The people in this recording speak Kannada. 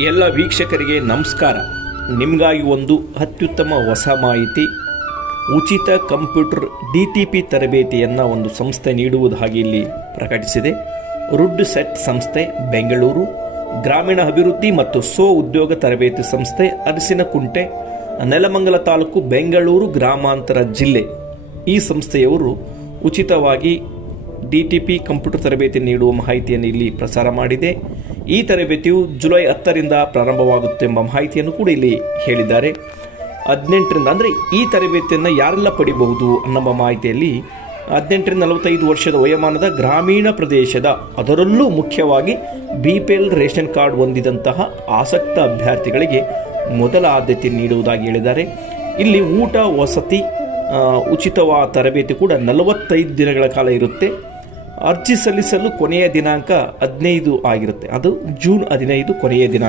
ಎಲ್ಲ ವೀಕ್ಷಕರಿಗೆ ನಮಸ್ಕಾರ. ನಿಮಗಾಗಿ ಒಂದು ಅತ್ಯುತ್ತಮ ಹೊಸ ಮಾಹಿತಿ. ಉಚಿತ ಕಂಪ್ಯೂಟರ್ DTP ತರಬೇತಿಯನ್ನು ಒಂದು ಸಂಸ್ಥೆ ನೀಡುವುದಾಗಿ ಇಲ್ಲಿ ಪ್ರಕಟಿಸಿದೆ. ರುಡ್ ಸೆಟ್ ಸಂಸ್ಥೆ ಬೆಂಗಳೂರು, ಗ್ರಾಮೀಣ ಅಭಿವೃದ್ಧಿ ಮತ್ತು ಉದ್ಯೋಗ ತರಬೇತಿ ಸಂಸ್ಥೆ ಅರಸಿನಕುಂಟೆ, ನೆಲಮಂಗಲ ತಾಲೂಕು, ಬೆಂಗಳೂರು ಗ್ರಾಮಾಂತರ ಜಿಲ್ಲೆ. ಈ ಸಂಸ್ಥೆಯವರು ಉಚಿತವಾಗಿ DTP ಕಂಪ್ಯೂಟರ್ ತರಬೇತಿ ನೀಡುವ ಮಾಹಿತಿಯನ್ನು ಇಲ್ಲಿ ಪ್ರಸಾರ ಮಾಡಿದೆ. ಈ ತರಬೇತಿಯು ಜುಲೈ 10ರಿಂದ ಪ್ರಾರಂಭವಾಗುತ್ತೆ ಎಂಬ ಮಾಹಿತಿಯನ್ನು ಕೂಡ ಇಲ್ಲಿ ಹೇಳಿದ್ದಾರೆ. 18ರಿಂದ ಅಂದರೆ ಈ ತರಬೇತಿಯನ್ನು ಯಾರೆಲ್ಲ ಪಡಿಬಹುದು ಅನ್ನೋ ಮಾಹಿತಿಯಲ್ಲಿ 18ರಿಂದ 45 ವರ್ಷದ ವಯೋಮಾನದ ಗ್ರಾಮೀಣ ಪ್ರದೇಶದ, ಅದರಲ್ಲೂ ಮುಖ್ಯವಾಗಿ BPL ರೇಷನ್ ಕಾರ್ಡ್ ಹೊಂದಿದಂತಹ ಆಸಕ್ತ ಅಭ್ಯರ್ಥಿಗಳಿಗೆ ಮೊದಲ ಆದ್ಯತೆ ನೀಡುವುದಾಗಿ ಹೇಳಿದ್ದಾರೆ. ಇಲ್ಲಿ ಊಟ, ವಸತಿ, ಉಚಿತವಾದ ತರಬೇತಿ ಕೂಡ 45 ದಿನಗಳ ಕಾಲ ಇರುತ್ತೆ. ಅರ್ಜಿ ಸಲ್ಲಿಸಲು ಕೊನೆಯ ದಿನಾಂಕ 15 ಆಗಿರುತ್ತೆ. ಅದು ಜೂನ್ 15 ಕೊನೆಯ ದಿನಾಂಕ.